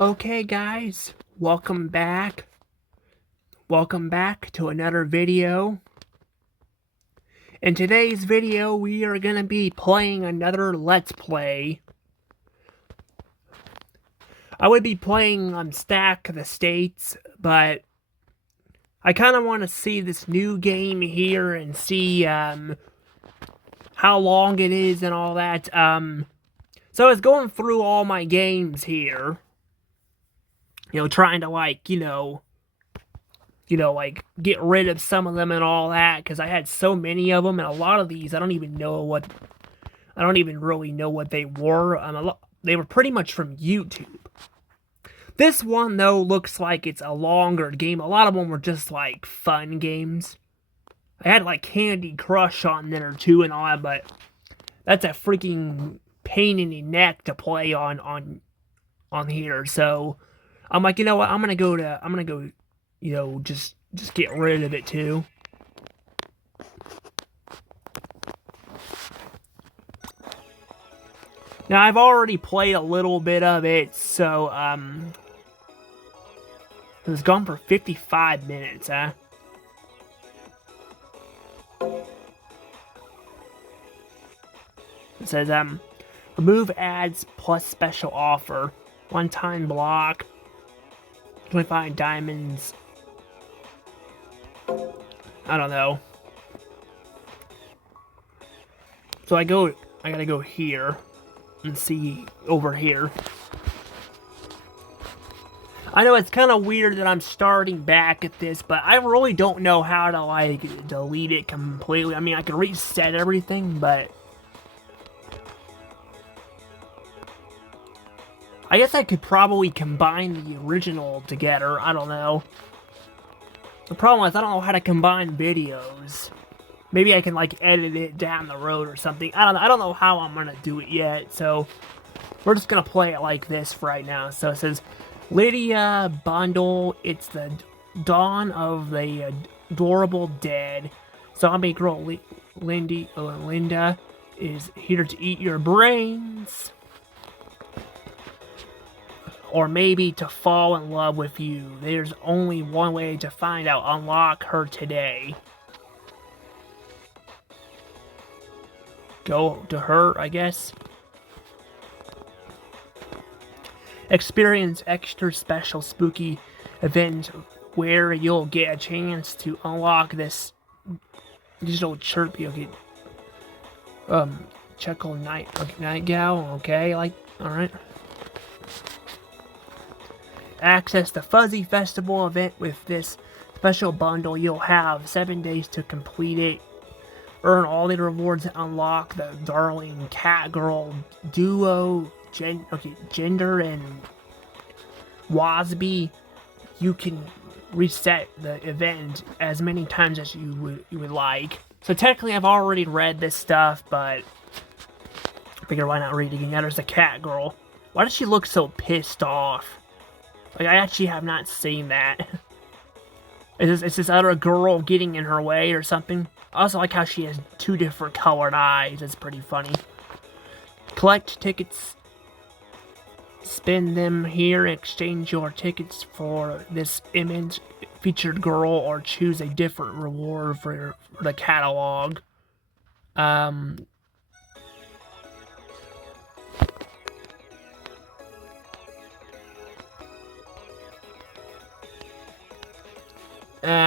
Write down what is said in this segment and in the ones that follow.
Okay guys, welcome back. Welcome back to another video. In today's video, we are going to be playing another Let's Play. I would be playing on Stack the States, but I kind of want to see this new game here and see how long it is and all that. So I was going through all my games here. Trying to get rid of some of them and all that, because I had so many of them, and a lot of these I don't even really know what they were. They were pretty much from YouTube. This one, though, looks like it's a longer game. A lot of them were just, like, fun games. I had, like, Candy Crush on there, too, and all that, but that's a freaking pain in the neck to play on here, so I'm like, you know what, I'm gonna go, just get rid of it too. Now, I've already played a little bit of it, so, it was gone for 55 minutes, huh? It says, remove ads plus special offer. One-time block. 25 diamonds. I don't know. So I gotta go here and see over here. I know it's kind of weird that I'm starting back at this, but I really don't know how to, like, delete it completely. I mean, I can reset everything, but I guess I could probably combine the original together. I don't know. The problem is I don't know how to combine videos. Maybe I can, like, edit it down the road or something. I don't know how I'm gonna do it yet. So we're just gonna play it like this for right now. So it says Lydia bundle. It's the dawn of the adorable dead. Zombie girl Linda is here to eat your brains. Or maybe to fall in love with you. There's only one way to find out. Unlock her today. Go to her, I guess. Experience extra special spooky event where you'll get a chance to unlock this digital chirp. You'll get Chuckle night gal. Okay, alright. Access the Fuzzy Festival event with this special bundle. You'll have 7 days to complete it. Earn all the rewards and unlock the darling cat girl duo, Gender and Wasby. You can reset the event as many times as you would like. So technically, I've already read this stuff, but I figure why not read it again? Yeah, there's a cat girl. Why does she look so pissed off? Like, I actually have not seen that. Is this other girl getting in her way or something? I also like how she has 2 different colored eyes. It's pretty funny. Collect tickets. Spend them here. Exchange your tickets for this image featured girl, or choose a different reward for the catalog.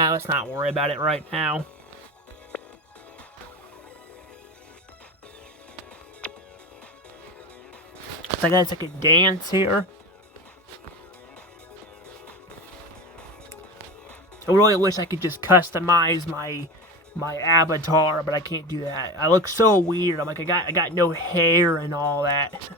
Let's not worry about it right now. So I guess I could dance here. I really wish I could just customize my avatar, but I can't do that. I look so weird. I'm like, I got no hair and all that.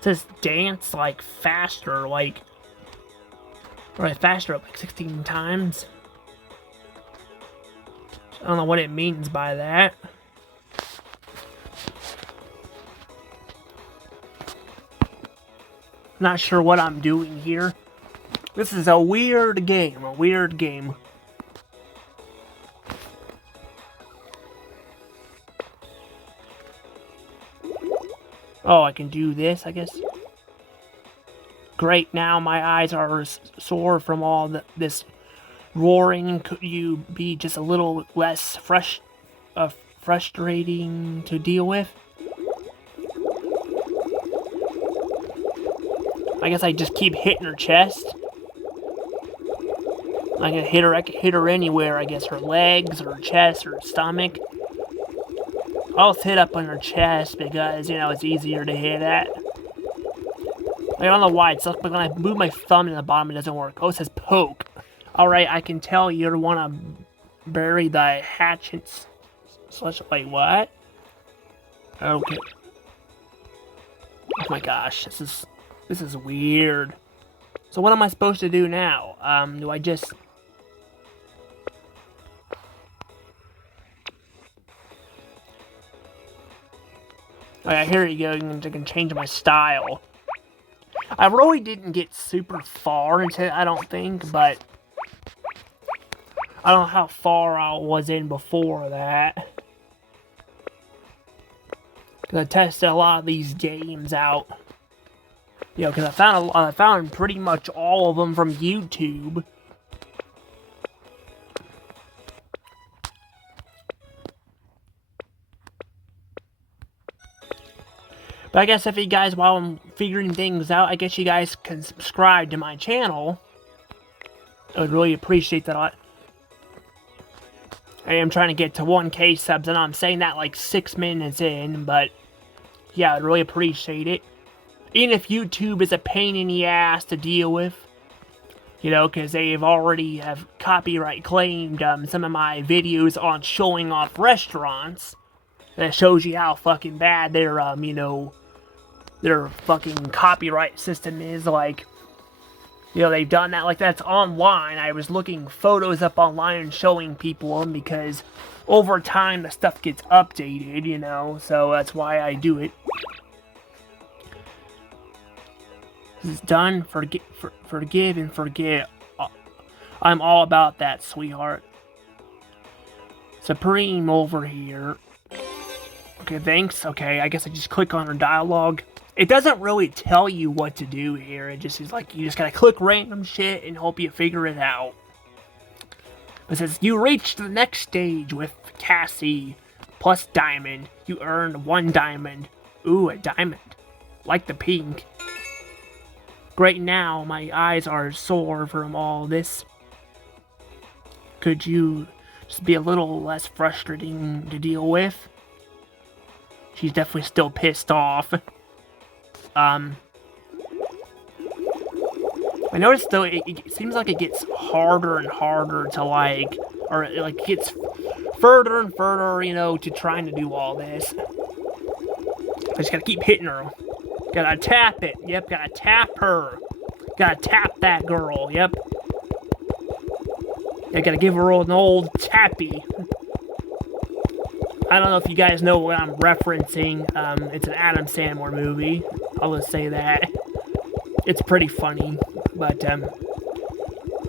It says dance like faster, like faster, like 16 times. I don't know what it means by that. Not sure what I'm doing here. This is a weird game. A weird game. Oh, I can do this, I guess. Great, now my eyes are sore from all this roaring. Could you be just a little less frustrating to deal with? I guess I just keep hitting her chest. I can hit her anywhere, I guess. Her legs, her chest, her stomach. I'll hit up on her chest because, you know, it's easier to hit at. I don't know why, it's like when I move my thumb to the bottom, it doesn't work. Oh, it says poke. Alright, I can tell you want to bury the hatchets. Wait, what? Okay. Oh my gosh, this is weird. So what am I supposed to do now? Do I just... Alright, here you go, I can change my style. I really didn't get super far into it, I don't think, but... I don't know how far I was in before that. Because I tested a lot of these games out. You know, because I found pretty much all of them from YouTube. But I guess if you guys, while I'm figuring things out, I guess you guys can subscribe to my channel. I would really appreciate that a lot. I am trying to get to 1K subs, and I'm saying that like 6 minutes in, but yeah, I'd really appreciate it. Even if YouTube is a pain in the ass to deal with, you know, because they've already have copyright claimed some of my videos on showing off restaurants. That shows you how fucking bad their, you know, their fucking copyright system is. Like, you know, they've done that. Like, that's online. I was looking photos up online and showing people them because over time the stuff gets updated, you know, so that's why I do it. This is done. Forgive and forget. I'm all about that, sweetheart. Supreme over here. Okay, thanks. Okay, I guess I just click on her dialogue. It doesn't really tell you what to do here. It just is like, you just gotta click random shit and hope you figure it out. It says, you reached the next stage with Cassie plus diamond. You earned 1 diamond. Ooh, a diamond. Like the pink. Great, now my eyes are sore from all this. Could you just be a little less frustrating to deal with? She's definitely still pissed off. I noticed though, it seems like it gets harder and harder to like, or it like gets further and further, you know, to trying to do all this. I just gotta keep hitting her. Gotta tap it. Yep, gotta tap her. Gotta tap that girl. Yep. I gotta give her an old tappy. I don't know if you guys know what I'm referencing. It's an Adam Sandler movie. I'll just say that. It's pretty funny. But,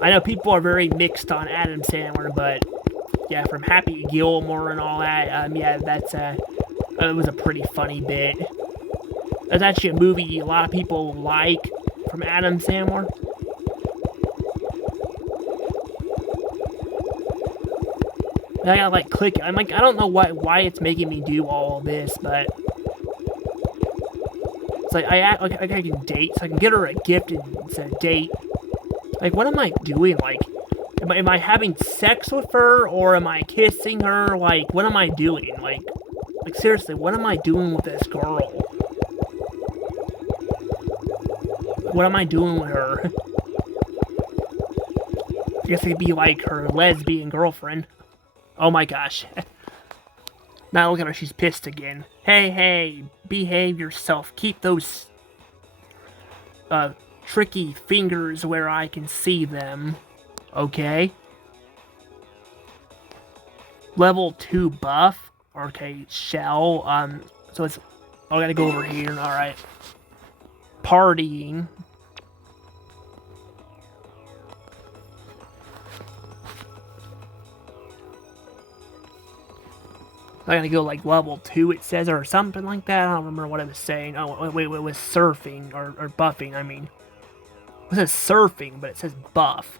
I know people are very mixed on Adam Sandler, but, yeah, from Happy Gilmore and all that, yeah, that's, it was a pretty funny bit. That's actually a movie a lot of people like from Adam Sandler. And I gotta like click. I'm like, I don't know why it's making me do all this, but it's like I can date, so I can get her a gift and it's a date. Like, what am I doing? Like, am I having sex with her or am I kissing her? Like, what am I doing? Like seriously, what am I doing with this girl? What am I doing with her? I guess I could be like her lesbian girlfriend. Oh my gosh. Now look at her, she's pissed again. Hey, behave yourself. Keep those tricky fingers where I can see them. Okay. Level 2 buff. Okay, shell. So it's... Oh, I gotta go over here. Alright. Partying. I gotta go like level 2, it says, or something like that. I don't remember what it was saying. Oh, wait, it was surfing, or buffing, I mean. It says surfing, but it says buff.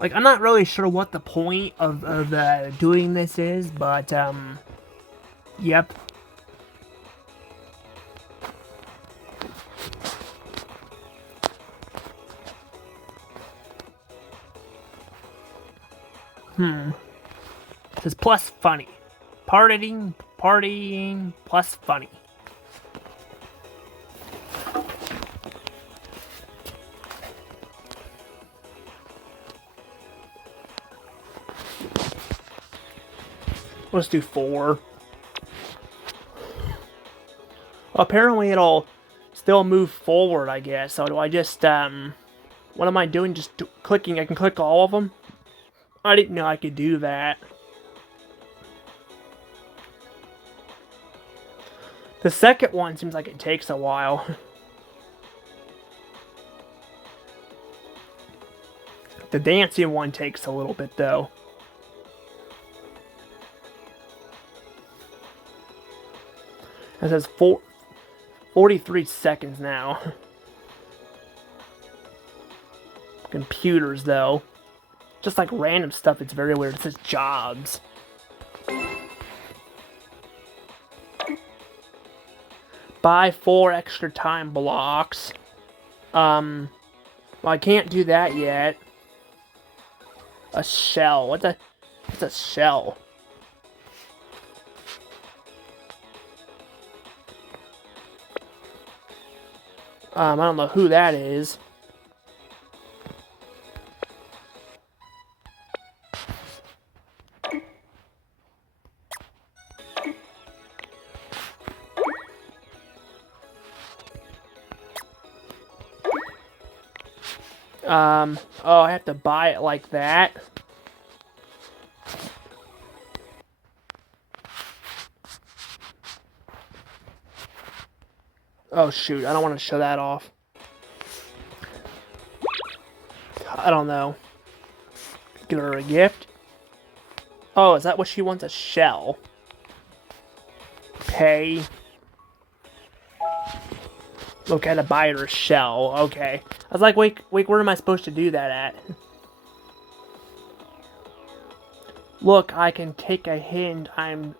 Like, I'm not really sure what the point of doing this is, but, yep. It says plus funny. Partying, plus funny. Let's do 4. Apparently it'll still move forward, I guess. So do I just, what am I doing? Just clicking, I can click all of them? I didn't know I could do that. The second one seems like it takes a while. The dancing one takes a little bit, though. It says 43 seconds now. Computers, though. Just like random stuff, it's very weird. It says jobs. Buy 4 extra time blocks. Well, I can't do that yet. A shell. What's a shell? I don't know who that is. Oh, I have to buy it like that. Oh, shoot, I don't want to show that off. I don't know. Give her a gift? Oh, is that what she wants? A shell? Pay. Look, I had to buy her a shell. Okay. I was like, wait, where am I supposed to do that at? Look, I can take a hint. I'm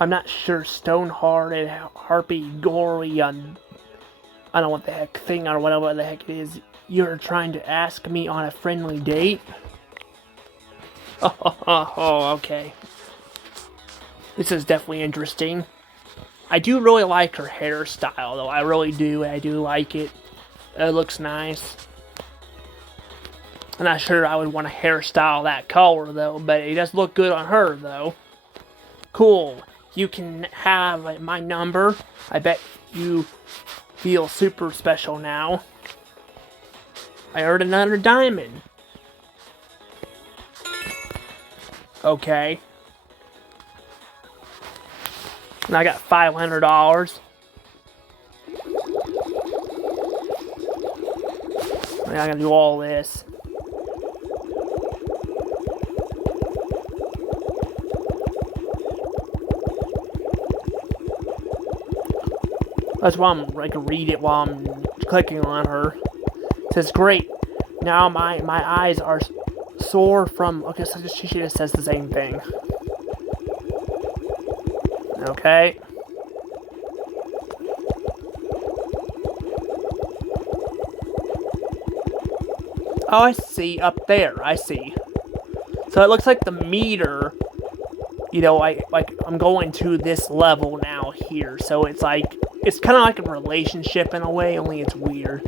not sure. Stone-hearted, harpy, gory, I don't know what the heck thing or whatever the heck it is. You're trying to ask me on a friendly date? Oh, okay. This is definitely interesting. I do really like her hairstyle, though. I really do. I do like it. It looks nice. I'm not sure I would want to hairstyle that color, though, but it does look good on her, though. Cool. You can have my number. I bet you feel super special now. I earned another diamond. Okay. And I got $500. I gotta do all this. That's why I can read it while I'm clicking on her. It says, great. Now my eyes are sore from... Okay, so she just says the same thing. Okay. Oh, I see. Up there. I see. So it looks like the meter, you know, I'm going to this level now here. So it's like, it's kind of like a relationship in a way, only it's weird.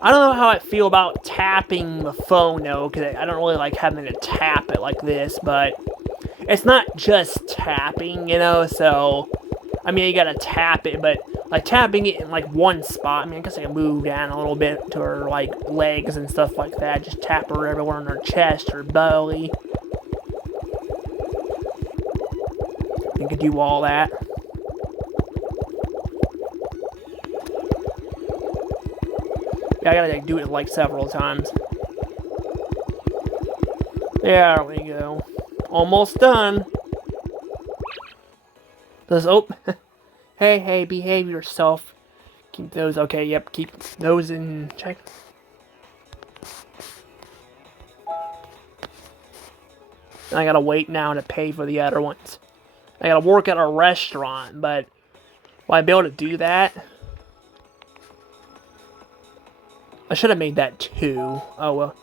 I don't know how I feel about tapping the phone, though, because I don't really like having to tap it like this, but it's not just tapping, you know, so, I mean, you gotta tap it, but, like, tapping it in, like, one spot, I mean, I guess I can move down a little bit to her, like, legs and stuff like that, just tap her everywhere in her chest, her belly. You could do all that. Yeah, I gotta, like, do it, like, several times. Yeah, there we go. Almost done. Oh, hey, behave yourself. Keep those, okay, yep, keep those in check. I gotta wait now to pay for the other ones. I gotta work at a restaurant, but will I be able to do that? I should have made that 2. Oh, well.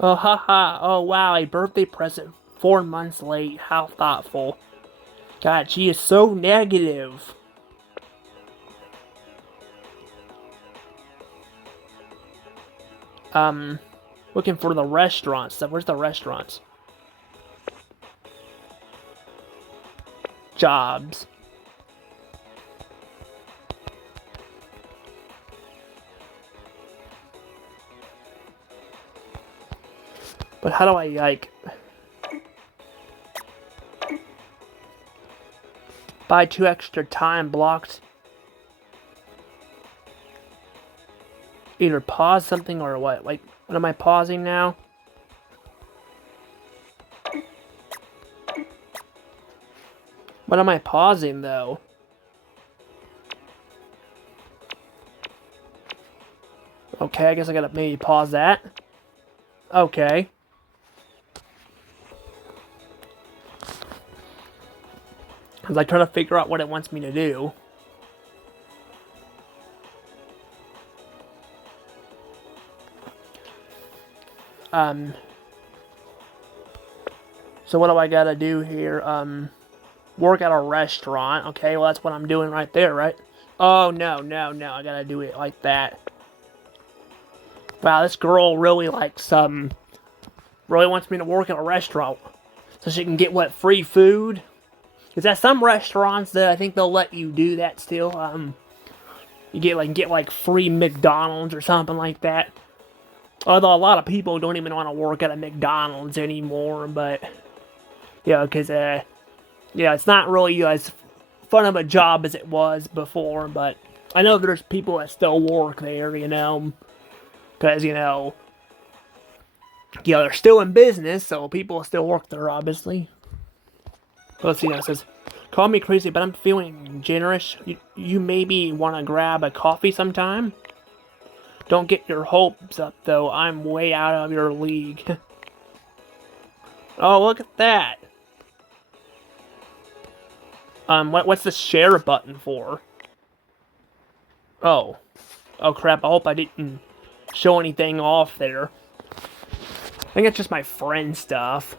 Oh, haha. Oh, wow. A birthday present 4 months late. How thoughtful. God, she is so negative. Looking for the restaurants. Where's the restaurants? Jobs. But how do I, like... buy 2 extra time blocks? Either pause something or what? Like, what am I pausing now? What am I pausing, though? Okay, I guess I gotta maybe pause that. Okay. I was like trying to figure out what it wants me to do. So what do I gotta do here? Work at a restaurant. Okay, well that's what I'm doing right there, right? Oh, no, I gotta do it like that. Wow, this girl really likes, really wants me to work at a restaurant. So she can get, what, free food? Because at some restaurants, I think they'll let you do that still. You get like free McDonald's or something like that. Although a lot of people don't even want to work at a McDonald's anymore, but yeah, because yeah, it's not really as fun of a job as it was before. But I know there's people that still work there, you know, because they're still in business, so people still work there, obviously. Let's see, now it says, call me crazy, but I'm feeling generous. You maybe want to grab a coffee sometime? Don't get your hopes up, though. I'm way out of your league. Oh, look at that. What's the share button for? Oh. Oh, crap. I hope I didn't show anything off there. I think it's just my friend stuff.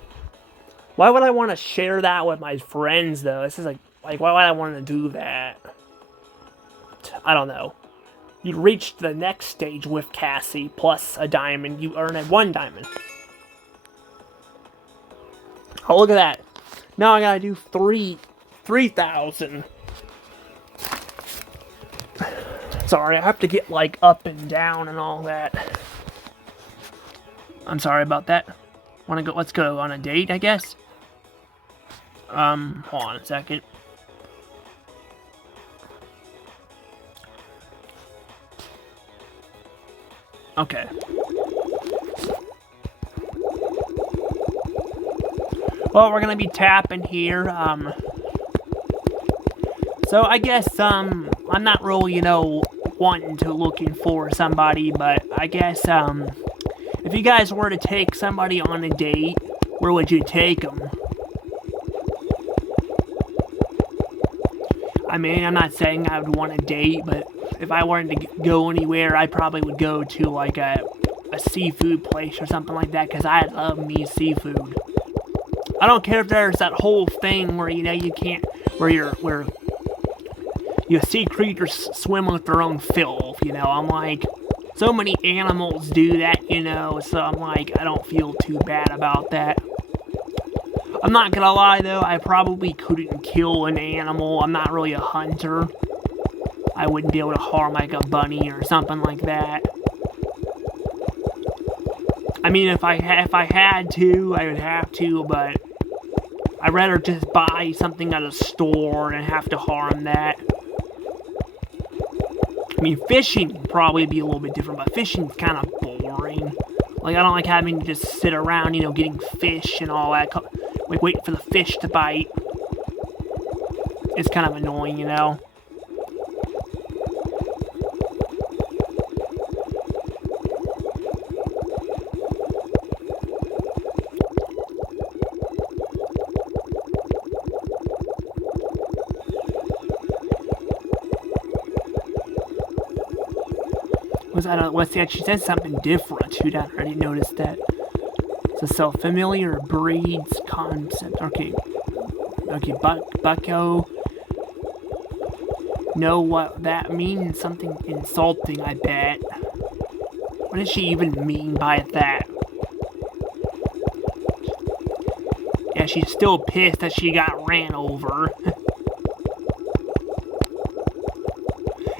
Why would I want to share that with my friends, though? This is like why would I want to do that? I don't know. You reached the next stage with Cassie, plus a diamond. You earn 1 diamond. Oh, look at that. Now I gotta do 3,000. Sorry, I have to get, like, up and down and all that. I'm sorry about that. Let's go on a date, I guess? Hold on a second. Okay. Well, we're gonna be tapping here, so I guess, I'm not really, wanting to looking for somebody, but I guess, if you guys were to take somebody on a date, where would you take them? I mean, I'm not saying I would want a date, but if I wanted to go anywhere, I probably would go to, like, a seafood place or something like that, because I love me seafood. I don't care if there's that whole thing where, you can't, where you see creatures swim with their own filth, I'm like, so many animals do that, so I'm like, I don't feel too bad about that. I'm not gonna lie, though, I probably couldn't kill an animal. I'm not really a hunter. I wouldn't be able to harm, like, a bunny or something like that. I mean, if I had to, I would have to, but I'd rather just buy something at a store and have to harm that. I mean, fishing would probably be a little bit different, but fishing's kind of boring. Like, I don't like having to just sit around, you know, getting fish and all that. Like, waiting for the fish to bite. It's kind of annoying, you know? What's that? She said something different too down there. I didn't notice that. So familiar breeds concept. Okay. Okay, bucko. Know what that means? Something insulting, I bet. What does she even mean by that? Yeah, she's still pissed that she got ran over.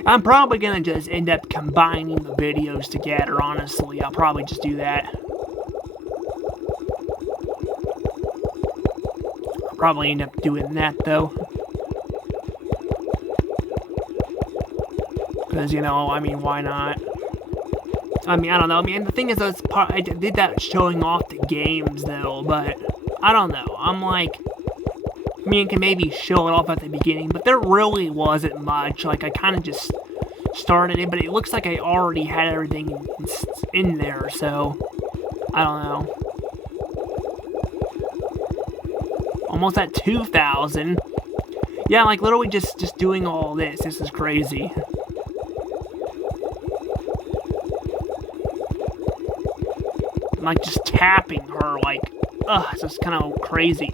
I'm probably gonna just end up combining the videos together, honestly. I'll probably just do that. I'll probably end up doing that, though. Because, you know, I mean, why not? I mean, I don't know. I mean, the thing is, I did that showing off the games, though, but I don't know. I'm like, I mean, I can maybe show it off at the beginning, but there really wasn't much. Like, I kind of just started it, but it looks like I already had everything in there, so I don't know. Almost at 2,000. Yeah, like, literally just doing all this. This is crazy. I'm, like, just tapping her, like, ugh, it's just kind of crazy.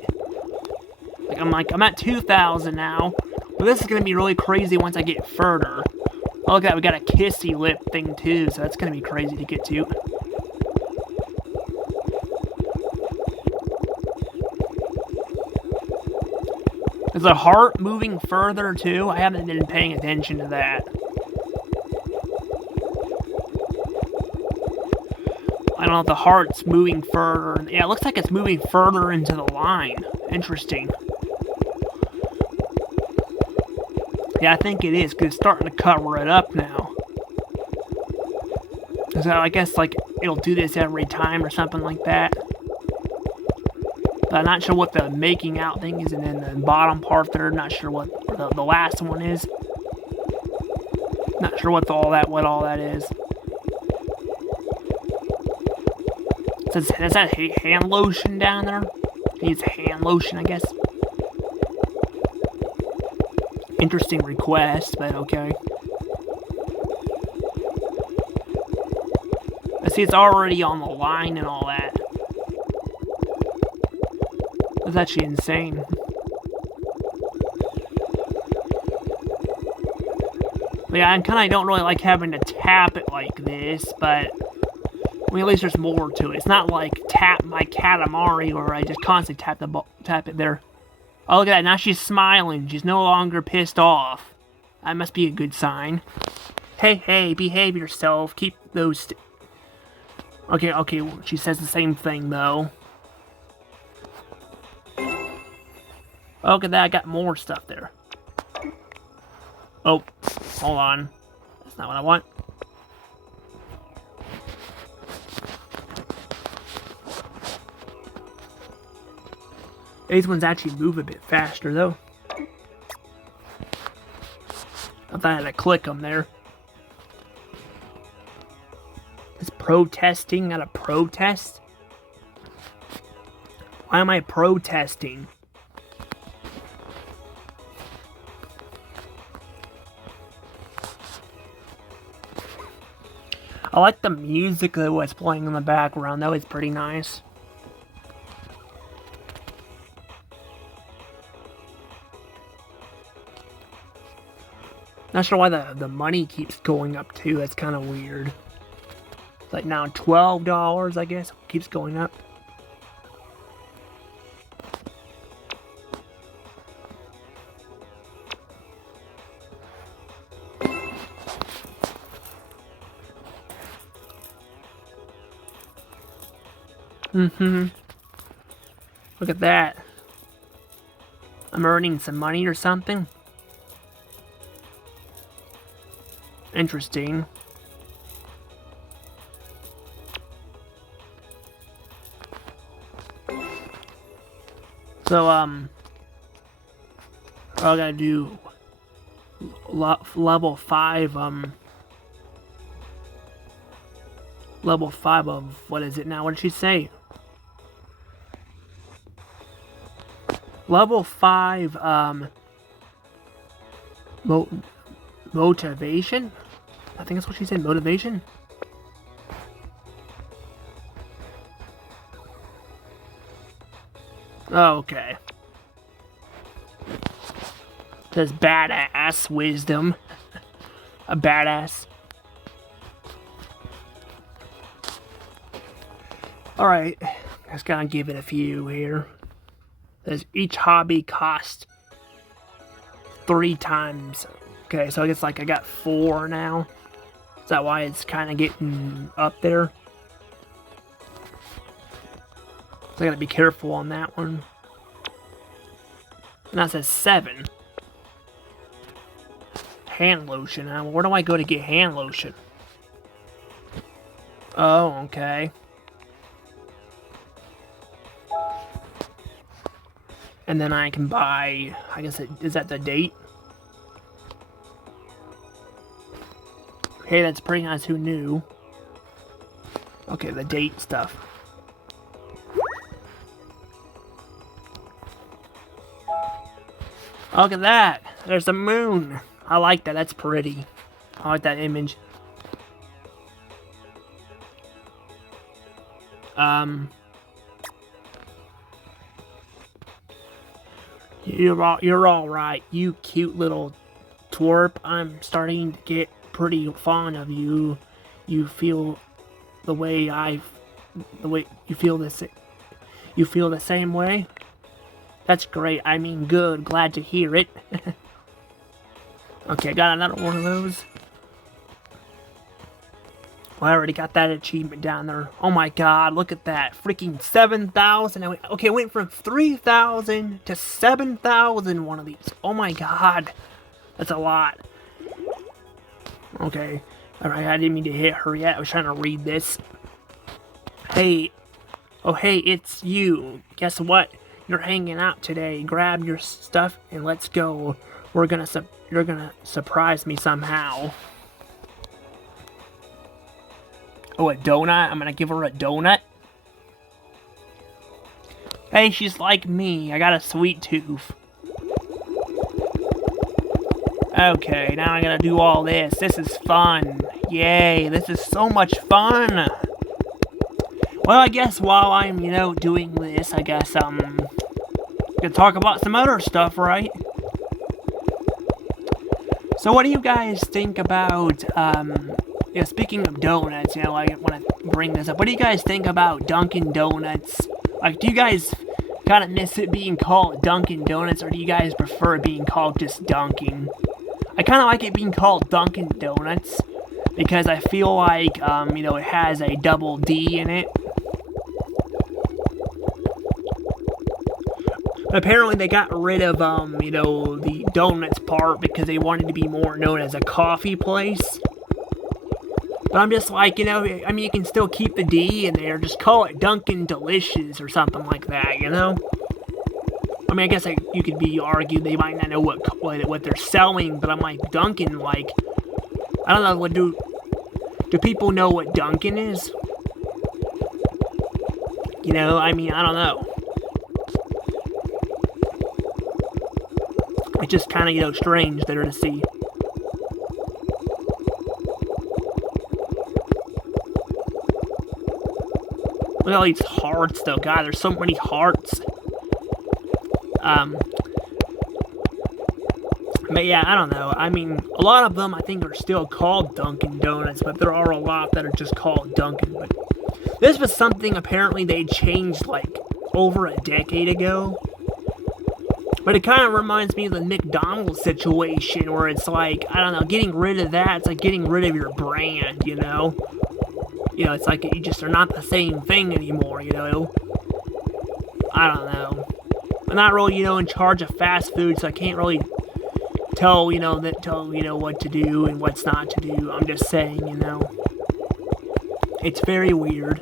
Like, I'm at 2,000 now. But this is going to be really crazy once I get further. Oh, look at that, we got a kissy lip thing, too, so that's going to be crazy to get to. Is the heart moving further, too? I haven't been paying attention to that. I don't know if the heart's moving further. Yeah, it looks like it's moving further into the line. Interesting. Yeah, I think it is, because it's starting to cover it up now. So I guess, like, it'll do this every time or something like that. But I'm not sure what the making out thing is, and then the bottom part there, not sure what the last one is. Not sure what all that is. Is that hand lotion down there? Needs hand lotion, I guess. Interesting request, but okay. I see it's already on the line and all that. That's actually insane. But yeah, I kind of don't really like having to tap it like this, but I mean, at least there's more to it. It's not like tap my Katamari where I just constantly tap it there. Oh, look at that. Now she's smiling. She's no longer pissed off. That must be a good sign. Hey, behave yourself. Keep those... Okay, she says the same thing, though. Oh, look at that. I got more stuff there. Oh, hold on. That's not what I want. These ones actually move a bit faster, though. I thought I had to click them there. Is protesting not a protest? Why am I protesting? I like the music that was playing in the background. That was pretty nice. Not sure why the money keeps going up too. That's kind of weird. It's like now $12, I guess. Keeps going up. Look at that. I'm earning some money or something. Interesting. So, I gotta do level 5, level 5 of, what is it now? What did she say? Level 5, motivation? I think that's what she said, motivation? Okay. Says badass wisdom. A badass. Alright. Just gotta give it a few here. Says each hobby costs 3 times. Okay, so I guess like I got 4 now. Is that why it's kind of getting up there? So I gotta be careful on that one. And that says 7. Hand lotion. Where do I go to get hand lotion? Oh, okay. And then I can buy, I guess, is that the date? Hey, that's pretty nice. Who knew? Okay, the date stuff. Look at that. There's the moon. I like that. That's pretty. I like that image. You're all right. You cute little twerp. I'm starting to get pretty fond of you. You feel the way you feel this. You feel the same way. That's great. I mean, good. Glad to hear it. Okay, got another one of those. Well, I already got that achievement down there. Oh my god, look at that. Freaking 7,000. Okay, it went from 3,000 to 7,000 one of these. Oh my god. That's a lot. Okay. Alright, I didn't mean to hit her yet. I was trying to read this. Hey. Oh, hey, it's you. Guess what? You're hanging out today. Grab your stuff and let's go. You're gonna surprise me somehow. Oh, a donut? I'm gonna give her a donut? Hey, she's like me. I got a sweet tooth. Okay, now I gotta do all this. This is fun. Yay, this is so much fun. Well, I guess while I'm, doing this, I guess, gonna talk about some other stuff, right? So what do you guys think about, speaking of donuts, I want to bring this up. What do you guys think about Dunkin' Donuts? Like, do you guys kind of miss it being called Dunkin' Donuts, or do you guys prefer it being called just Dunkin'? I kind of like it being called Dunkin' Donuts, because I feel like, it has a double D in it. Apparently they got rid of, the donuts part because they wanted to be more known as a coffee place. But I'm just like, you can still keep the D in there, just call it Dunkin' Delicious or something like that, I mean, I guess you could be argued they might not know what they're selling, but I'm like, Dunkin', like, I don't know, do people know what Dunkin' is? I mean, I don't know. It's just kind of, strange there to see. Look at all these hearts, though. God, there's so many hearts. But yeah, I don't know. I mean, a lot of them I think are still called Dunkin' Donuts, but there are a lot that are just called Dunkin'. But this was something apparently they changed like over a decade ago. But it kind of reminds me of the McDonald's situation where it's like, I don't know, getting rid of that, it's like getting rid of your brand, it's like you just are not the same thing anymore, I don't know. I'm not really, in charge of fast food, so I can't really tell what to do and what's not to do. I'm just saying, it's very weird.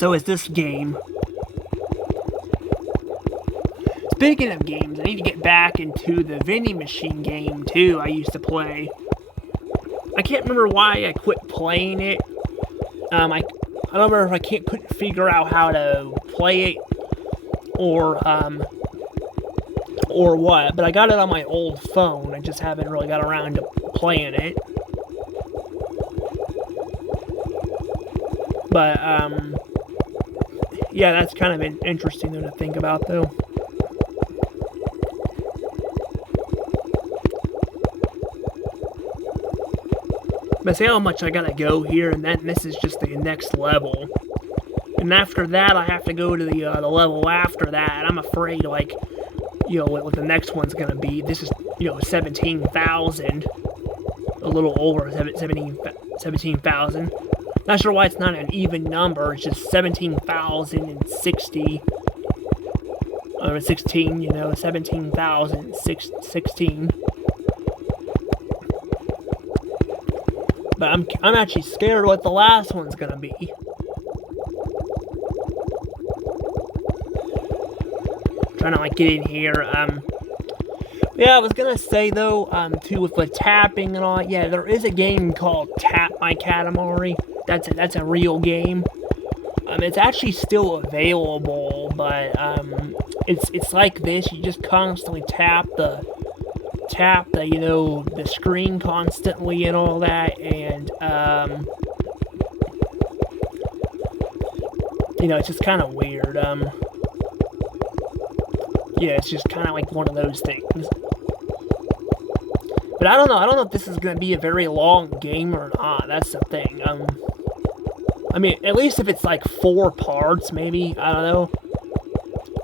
So is this game. Speaking of games, I need to get back into the vending machine game, too, I used to play. I can't remember why I quit playing it. I don't remember if I couldn't figure out how to play it, or what, but I got it on my old phone. I just haven't really got around to playing it. But, yeah, that's kind of interesting though to think about, though. But see how much I gotta go here, and then this is just the next level. And after that, I have to go to the level after that, and I'm afraid, like, you know, what the next one's gonna be. This is, you know, 17,000. A little over 17,000. Not sure why it's not an even number. It's just 17,060. Or 16, you know, 17,016. But I'm actually scared what the last one's gonna be. Trying to, like, get in here. Yeah, I was gonna say, though, too, with the tapping and all, yeah, there is a game called Tap My Katamari. That's a real game. It's actually still available, but, it's like this. You just constantly tap the, you know, the screen constantly and all that, and, you know, it's just kind of weird. Yeah, it's just kind of like one of those things. But I don't know if this is going to be a very long game or not. That's the thing. I mean, at least if it's like 4 parts, maybe. I don't know.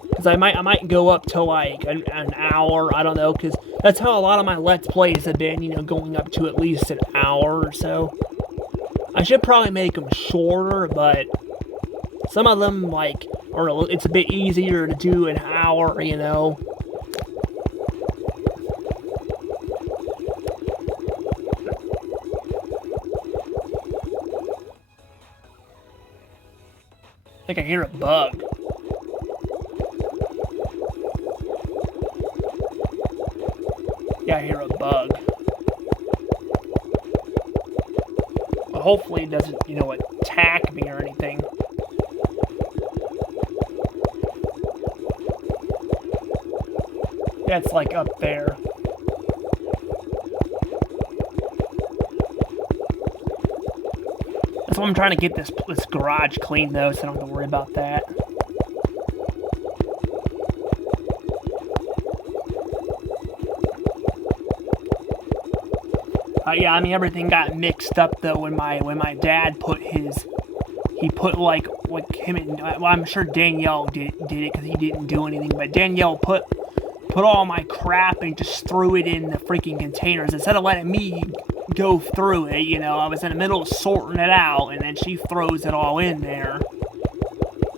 Because I might go up to like an hour. I don't know, because that's how a lot of my Let's Plays have been, you know, going up to at least an hour or so. I should probably make them shorter, but some of them, like, it's a bit easier to do an hour, you know. I think I hear a bug. Yeah, I hear a bug. Well, hopefully it doesn't, you know, attack me or anything. Yeah, it's like up there. That's why I'm trying to get this garage clean, though, so I don't have to worry about that. Yeah, I mean, everything got mixed up, though, when my dad put his... He put, like him and... Well, I'm sure Danielle did it, because he didn't do anything, but Danielle put all my crap and just threw it in the freaking containers. Instead of letting me go through it, you know, I was in the middle of sorting it out, and then she throws it all in there.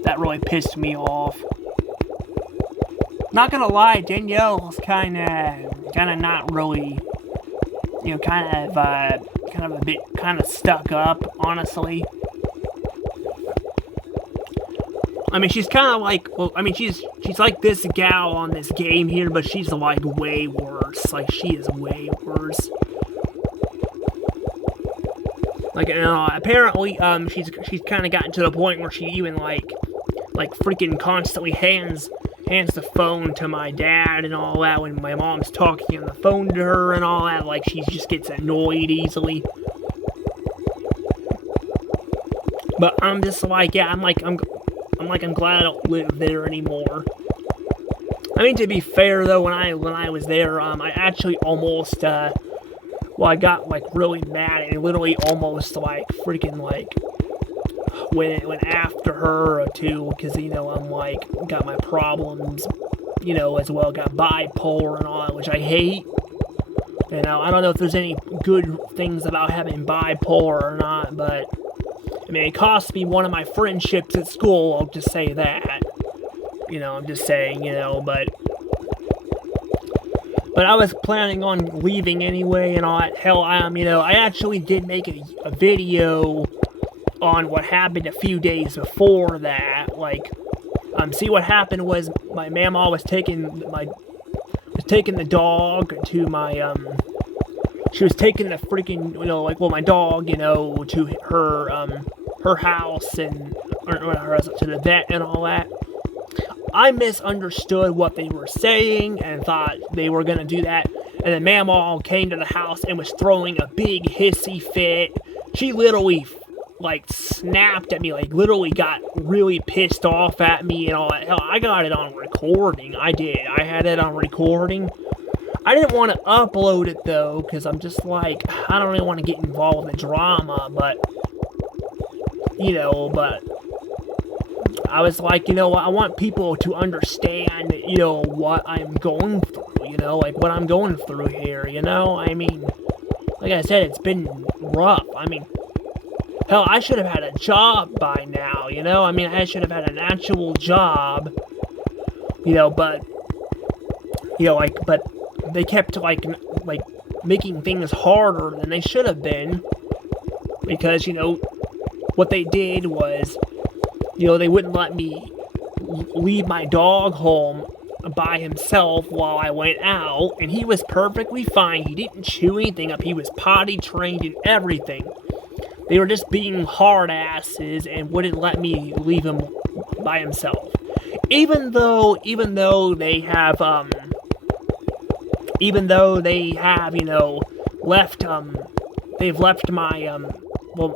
That really pissed me off. Not gonna lie, Danielle's kinda not really... You know, kind of a bit, stuck up, honestly. I mean, she's kind of like, well, I mean, she's like this gal on this game here, but she's like way worse. Like, she is way worse. Like, you know, apparently, she's kind of gotten to the point where she even like freaking constantly hands the phone to my dad and all that when my mom's talking on the phone to her and all that. Like, she just gets annoyed easily. But I'm just like, yeah, I'm glad I don't live there anymore. I mean, to be fair though, when I was there, I actually almost, well, I got like really mad and literally almost like freaking like went after her or two, because, you know, I'm like got my problems, you know, as well, got bipolar and all that, which I hate. You know, I don't know if there's any good things about having bipolar or not, but I mean, it cost me one of my friendships at school, I'll just say that. You know, I'm just saying, you know, but I was planning on leaving anyway and all that. Hell, you know, I actually did make a video on what happened a few days before that, like See, what happened was my mama was taking the dog to my she was taking the freaking my dog to her house and to the vet and all that. I misunderstood what they were saying and thought they were gonna do that. And then Mama came to the house and was throwing a big hissy fit. She literally snapped at me, literally got really pissed off at me and all that. Hell, I got it on recording. I did. I had it on recording. I didn't want to upload it though, because I'm just I don't really want to get involved in the drama, but I was I want people to understand, what I'm going through, what I'm going through here, I mean, like I said, it's been rough. I mean, hell, I should have had a job by now, I mean, I should have had an actual job, but, but they kept, making things harder than they should have been, because, what they did was, they wouldn't let me leave my dog home by himself while I went out, and he was perfectly fine. He didn't chew anything up. He was potty trained and everything. They were just being hard asses and wouldn't let me leave him by himself. Even though they have, they've left my,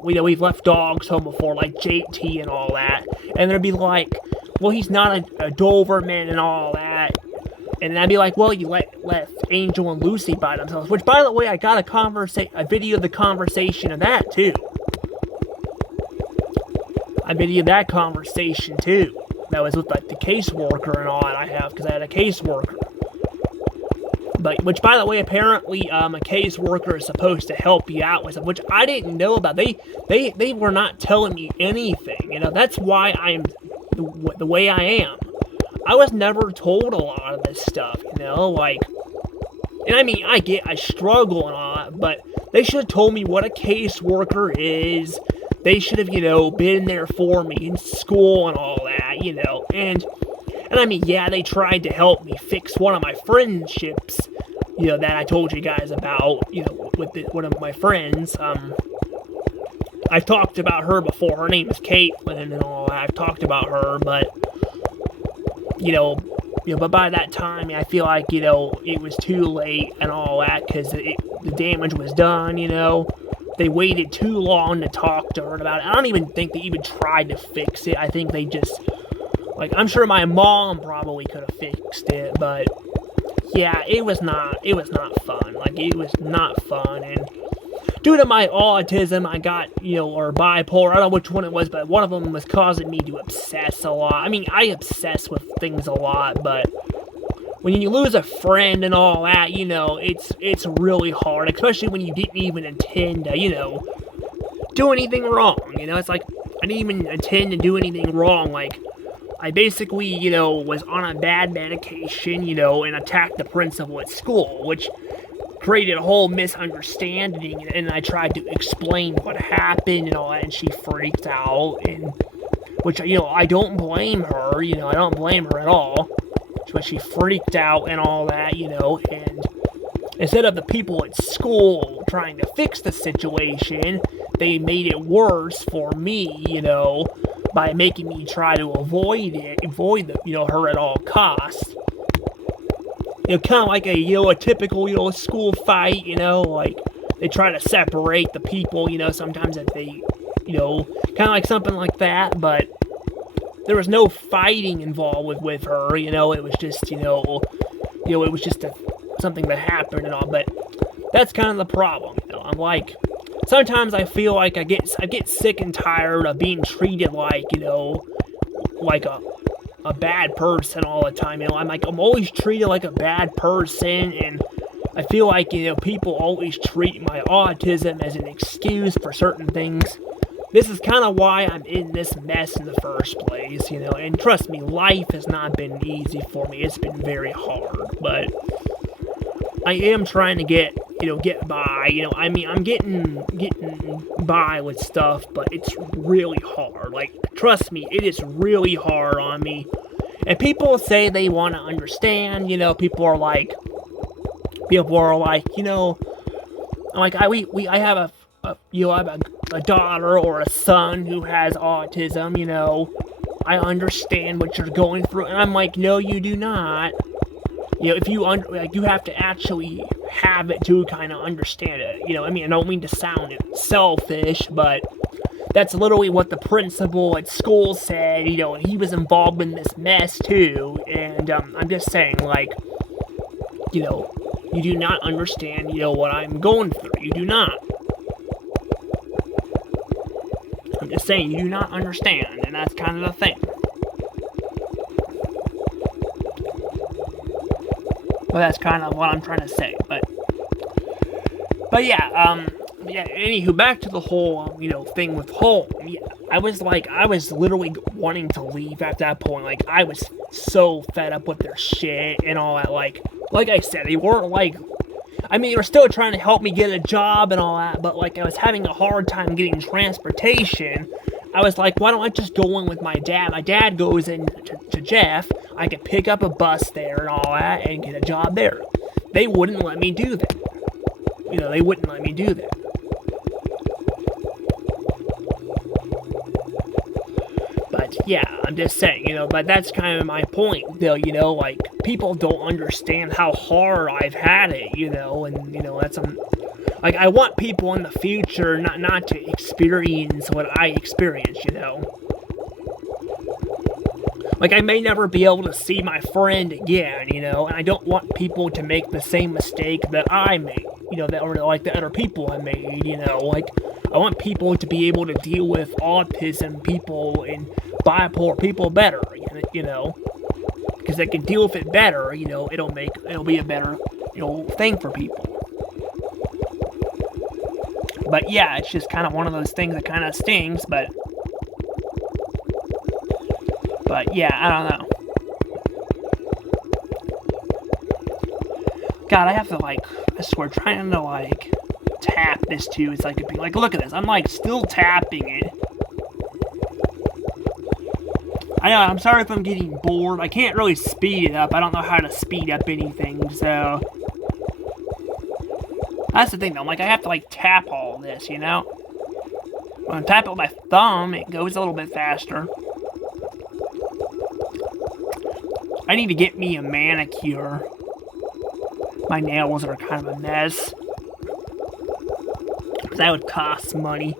we've left dogs home before, like JT and all that, and they'd be like, well, he's not a Doberman and all that, and I'd be like, well, you left Angel and Lucy by themselves, which, by the way, I got a video of the conversation of that, too. I videoed that conversation, too. That was with, the caseworker and all that I have, because I had a caseworker. But, which, by the way, apparently, a caseworker is supposed to help you out with stuff, which I didn't know about. They were not telling me anything, that's why I am the way I am. I was never told a lot of this stuff, and I mean, I struggle and all that, but they should have told me what a caseworker is. They should have, been there for me in school and all that, and I mean, yeah, they tried to help me fix one of my friendships, that I told you guys about, with one of my friends. I've talked about her before. Her name is Caitlin and all that. I've talked about her, but, but by that time, I feel like, it was too late and all that, because the damage was done, They waited too long to talk to her about it. I don't even think they even tried to fix it. I think they just, I'm sure my mom probably could have fixed it, but yeah, it was not fun. It was not fun, and due to my autism, I got, or bipolar, I don't know which one it was, but one of them was causing me to obsess a lot. I mean, I obsess with things a lot, but when you lose a friend and all that, it's really hard, especially when you didn't even intend to, do anything wrong, it's I didn't even intend to do anything wrong, I basically, was on a bad medication, and attacked the principal at school, which created a whole misunderstanding, and I tried to explain what happened and all that, and she freaked out, and which, I don't blame her, I don't blame her at all, but she freaked out and all that, and instead of the people at school trying to fix the situation, they made it worse for me, by making me try to avoid her at all costs. Kind of like a typical, school fight, they try to separate the people, sometimes if they, kind of like something like that, but there was no fighting involved with her, it was just, it was just something that happened and all, but that's kind of the problem, I'm sometimes I feel like I get sick and tired of being treated like a bad person all the time, I'm always treated like a bad person, and I feel like, people always treat my autism as an excuse for certain things. This is kind of why I'm in this mess in the first place, and trust me, life has not been easy for me. It's been very hard, but I am trying to get by, I mean, I'm getting by with stuff, but it's really hard. Trust me, it is really hard on me. And people say they want to understand, people are like, like I have I have a daughter or a son who has autism, I understand what you're going through, and I'm like, no, you do not. If you you have to actually have it to kind of understand it. I don't mean to sound selfish, but that's literally what the principal at school said. He was involved in this mess too, and I'm just saying, like, you do not understand, what I'm going through. You do not. I'm just saying, you do not understand, and that's kind of the thing. Well, that's kind of what I'm trying to say, but yeah, anywho, back to the whole, thing with home. Yeah, I was literally wanting to leave at that point. Like, I was so fed up with their shit and all that. Like I said, they weren't they were still trying to help me get a job and all that, but I was having a hard time getting transportation. I was like, why don't I just go in with my dad? My dad goes in to Jeff. I could pick up a bus there and all that and get a job there. They wouldn't let me do that. They wouldn't let me do that. But yeah, I'm just saying, but that's kind of my point, though, people don't understand how hard I've had it, and, that's, I want people in the future not to experience what I experienced, I may never be able to see my friend again, and I don't want people to make the same mistake that I made, or the other people I made, I want people to be able to deal with autism people and bipolar people better, because they can deal with it better, it'll be a better, thing for people. But yeah, it's just kind of one of those things that kind of stings, but yeah, I don't know. God, I have to, I swear, trying to, tap this too. It's look at this. I'm, still tapping it. I know, I'm sorry if I'm getting bored. I can't really speed it up. I don't know how to speed up anything, so... That's the thing, though. I have to, tap all this, When I tap it with my thumb, it goes a little bit faster. I need to get me a manicure. My nails are kind of a mess. That would cost money.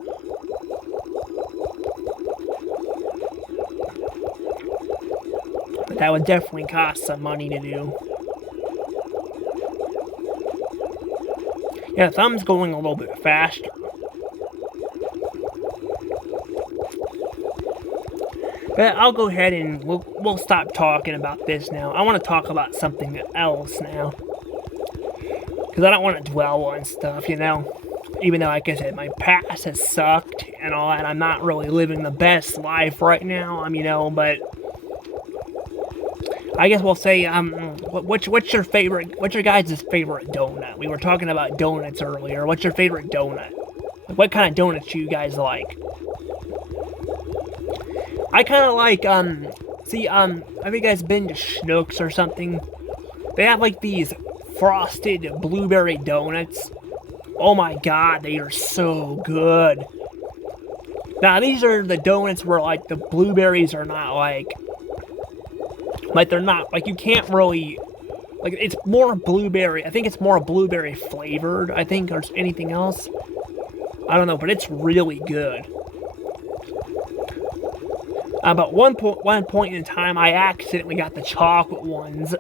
But that would definitely cost some money to do. Yeah, thumb's going a little bit faster. But I'll go ahead and we'll stop talking about this now. I want to talk about something else now. Because I don't want to dwell on stuff, Even though, like I said, my past has sucked and all that. I'm not really living the best life right now, but... I guess we'll say, what's your guys' favorite donut? We were talking about donuts earlier. What's your favorite donut? What kind of donuts do you guys like? I kind of like, have you guys been to Schnucks or something? They have, these frosted blueberry donuts. Oh my god, they are so good. Now, these are the donuts where, the blueberries are not, they're not, you can't really, it's more blueberry, I think it's more blueberry flavored, or anything else. I don't know, but it's really good. But one point in time, I accidentally got the chocolate ones.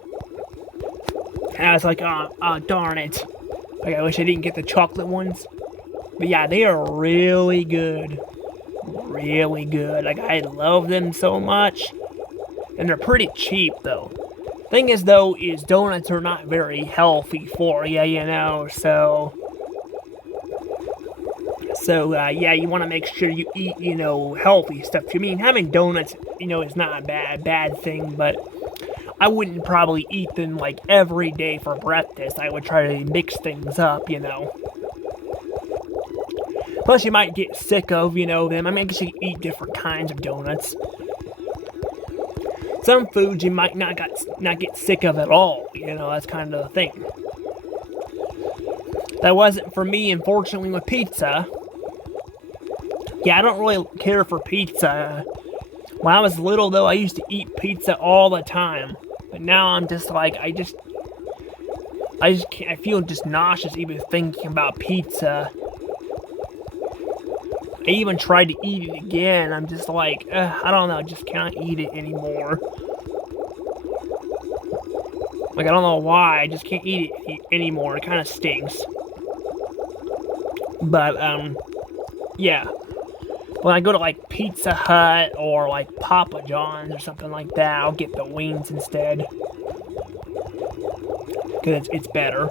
And I was like, oh, darn it. I wish I didn't get the chocolate ones. But yeah, they are really good. Really good. I love them so much. And they're pretty cheap, though. Thing is, though, is donuts are not very healthy for you, so... yeah, you want to make sure you eat, healthy stuff. Having donuts, is not a bad thing, but I wouldn't probably eat them, every day for breakfast. I would try to mix things up, Plus, you might get sick of, them. I guess you eat different kinds of donuts. some foods you might not get sick of at all. You know, that's kind of the thing. That wasn't for me, unfortunately, with pizza. Yeah, I don't really care for pizza. When I was little, though, I used to eat pizza all the time. But now I'm just like, I feel just nauseous even thinking about pizza. I even tried to eat it again. I'm just like, I don't know, I just can't eat it anymore. Like, I don't know why, I just can't eat it anymore. It kind of stinks. But, yeah. When I go to, like, Pizza Hut or, like, Papa John's or something like that, I'll get the wings instead. Because it's better.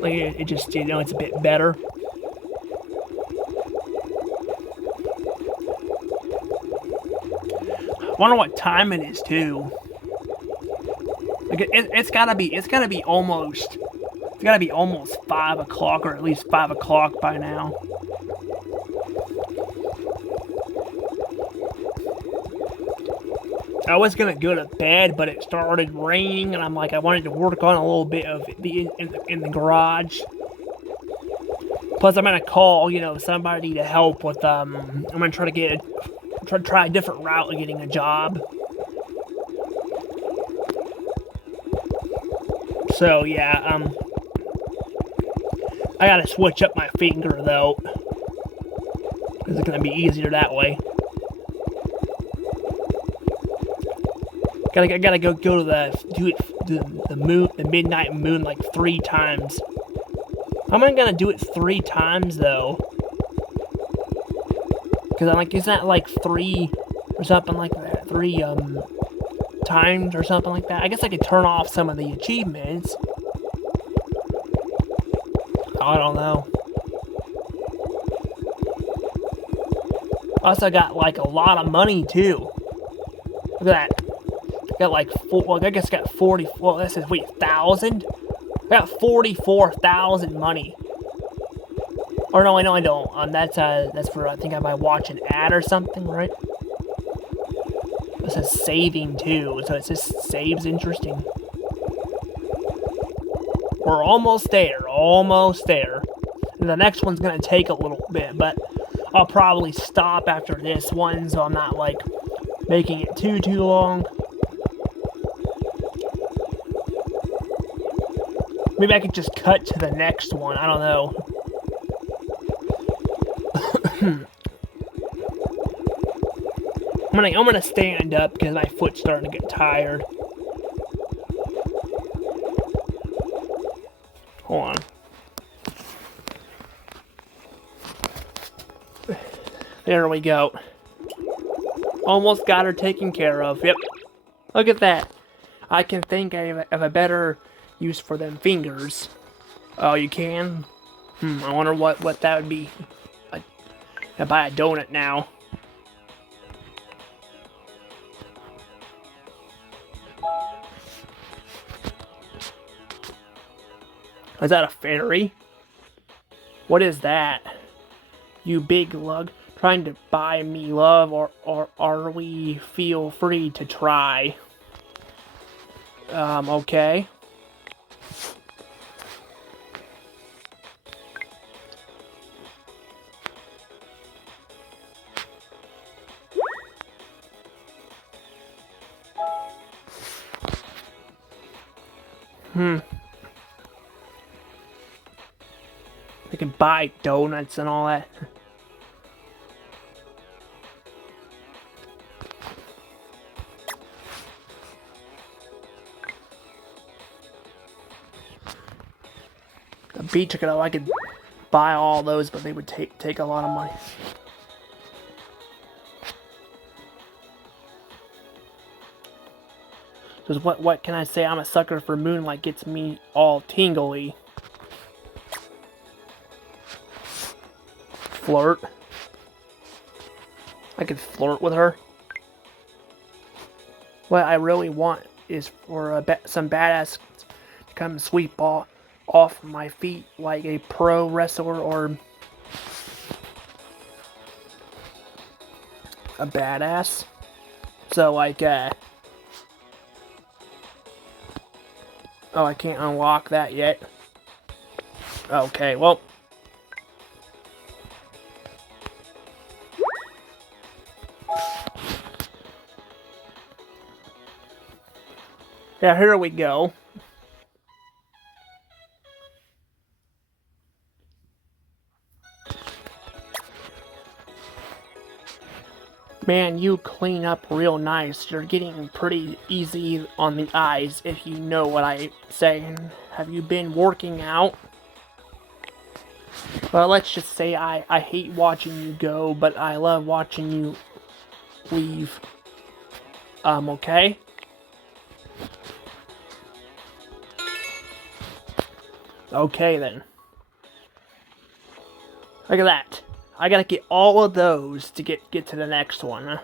Like, it just, you know, it's a bit better. I wonder what time it is, too. Like, it's gotta be almost 5 o'clock, or at least 5 o'clock by now. I was gonna go to bed, but it started raining, and I'm like, I wanted to work on a little bit of in the garage. Plus, I'm gonna call, you know, somebody to help with. I'm gonna try to try a different route of getting a job. So yeah, I gotta switch up my finger though, because it's gonna be easier that way. I gotta go to the midnight moon like 3 times. How am I gonna do it 3 times though? Because I'm like, isn't that like 3 or something like that? 3 times or something like that. I guess I could turn off some of the achievements. I don't know. Also got like a lot of money too. Look at that. Got like I guess got 40. Well, this is 1,000. I got 44,000 money. Or no, I don't. That's for, I think I might watch an ad or something, right? It says saving too, so it just saves interesting. We're almost there, And the next one's gonna take a little bit, but I'll probably stop after this one, so I'm not like making it too long. Maybe I could just cut to the next one. I don't know. I'm gonna stand up because my foot's starting to get tired. Hold on. There we go. Almost got her taken care of. Yep. Look at that. I can think of a better use for them fingers. Oh, you can? I wonder what that would be. I buy a donut now. Is that a fairy? What is that? You big lug, trying to buy me love, or are we? Feel free to try. Okay. They can buy donuts and all that. A beach ticket, I could buy all those, but they would take a lot of money. Because what can I say? I'm a sucker for moonlight, gets me all tingly. Flirt. I could flirt with her. What I really want is for some badass to come sweep off my feet like a pro wrestler, or a badass. So, like, oh, I can't unlock that yet. Okay, well. Yeah, here we go. Man, you clean up real nice. You're getting pretty easy on the eyes, if you know what I'm saying. Have you been working out? Well, let's just say I hate watching you go, but I love watching you leave. Okay? Okay, then. Look at that. I gotta get all of those to get to the next one, huh?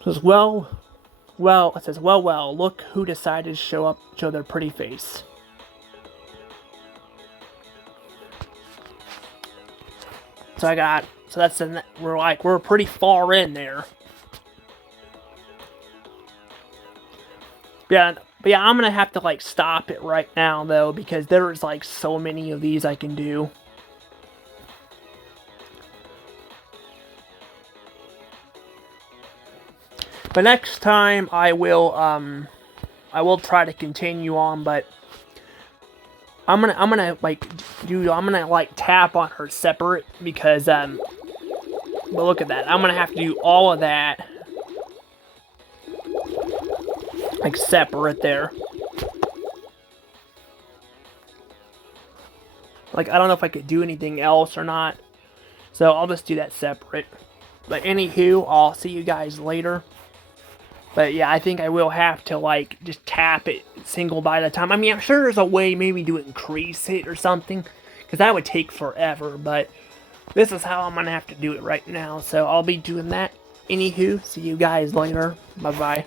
It says, it says, well, look who decided to show their pretty face. So we're pretty far in there. Yeah, but yeah, I'm gonna have to, like, stop it right now, though, because there's, like, so many of these I can do. But next time I will try to continue on, but I'm gonna tap on her separate, because but look at that. I'm gonna have to do all of that like separate there. Like, I don't know if I could do anything else or not, so I'll just do that separate. But anywho, I'll see you guys later. But yeah, I think I will have to, like, just tap it single by the time. I mean, I'm sure there's a way maybe to increase it or something, because that would take forever, but this is how I'm going to have to do it right now, so I'll be doing that. Anywho, see you guys later. Bye-bye.